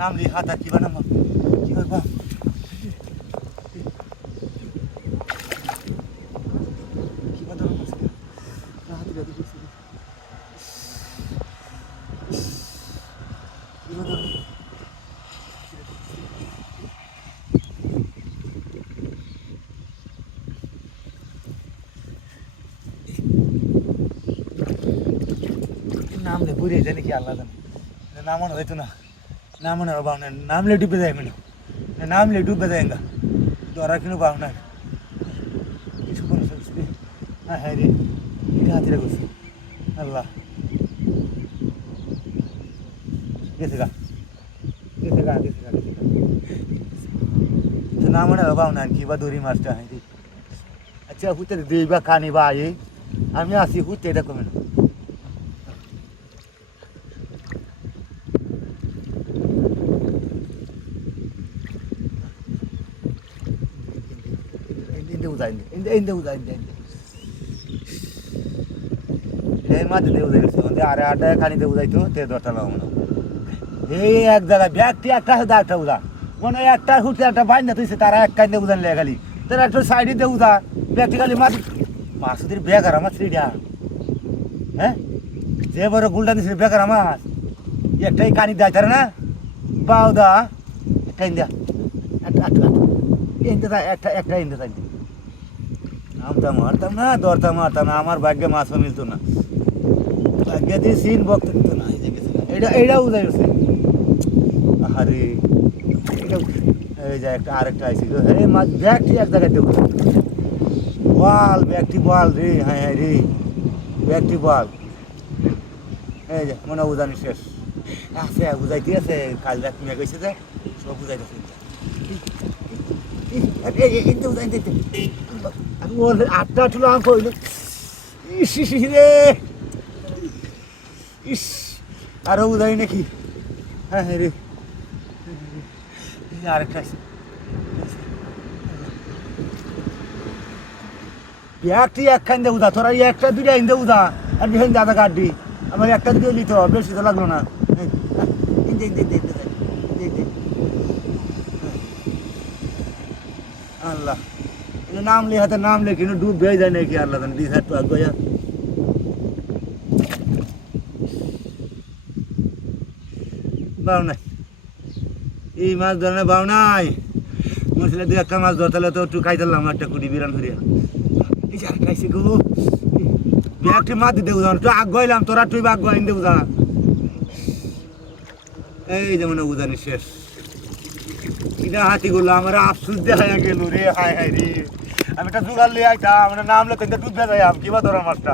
নামলি হাতা কি বানাবো কি করবো কি বানাবো হাতে গাড়ি করছি কি বানাবো নামলে বুড়ে জানি কি আল্লাহ জানে নামানো হয়তো না নামানোর ভাবনা নামলে ডুবে যায় মেনু নামলে ডুবে যায় গা ধরা কিনো ভাবনা কিছু করে ফেলছি হ্যাঁ হ্যাঁ রে এটা হাতিরা করছি আল্লাহ গেছে গা গেছে গা গেছে গা গেছে গা নামানোর ভাবনা কি বা দড়ি মাছটা হ্যাঁ আচ্ছা হুতে দুই বা কানি বা আমি আসি হুতে এটা কমে না আরে আটা খানিতে উদাইতো তে দরটা লাগাবো না এই এক জায়গায় ব্যাগটি একটা একটা উদা মনে হয় একটা হুটে একটা বাইন না তুইছে তারা এক কান্দে উদান লেগে খালি তারা একটু সাইডে দে উদা ব্যাগটি খালি মাছদের ব্যাগ আর আমার সিঁড়িয়া হ্যাঁ যে বড় গুলটা দিছে বেকার আমার একটাই কানি দেয় তারা না বাউ দা একটা ইন্দিয়া একটা একটা ইন্দে তাই নামতাম মারতাম না দরতাম মারতাম না আমার ভাগ্যে মাছও মিলতো না ভাগ্যে দিয়ে সিন বক্ত দিত না এটা এইটাও উদয় গেছে আরে এই যে একটা আরেকটা আইছিল এই মাছ ব্যাগটি এক জায়গায় দেবো বল ব্যাগটি বল রে হ্যাঁ হ্যাঁ রে ব্যাগটি বল এই যে মনে উজানি শেষ আছে বুঝাইতে আছে কাল রাত মেয়ে গেছে যে সব বুঝাইতেছে আটটা ছিল আম কইল ইস রে ইস আরো উদাই নাকি হ্যাঁ হ্যাঁ রে আরেকটা আছে ব্যাগটি একখান দে উদা তোরা একটা দুইটা ইন্দে উদা আর বিহান দাদা কাটবি আমার একটা দিকে নিতে হবে বেশি তো লাগলো না আল্লাহ নাম লে হাতে নাম লে কিন্তু ডুব বেয়ে যায় নাকি আল্লাহ দিস একটু আগে বাউ নাই এই মাছ ধরনের বাউ নাই মশলা দিয়ে একটা মাছ ধরতে তো একটু খাইতাম একটা কুড়ি বিরান ধরিয়া এই যে খাইছে গো ব্যাগটি মাছ দিতে উদাহরণ একটু আগ গইলাম তোরা তুই আগ গইন দে উদা এই যেমন উদানি শেষ এটা হাতিগুলো আমার আফসুস দেখা গেল রে হায় হায় রে আমি একটা জোগাড় লিয়ে আইতাম আমরা নামলে কিন্তু ডুববে যাই কিবা ধরার মাছটা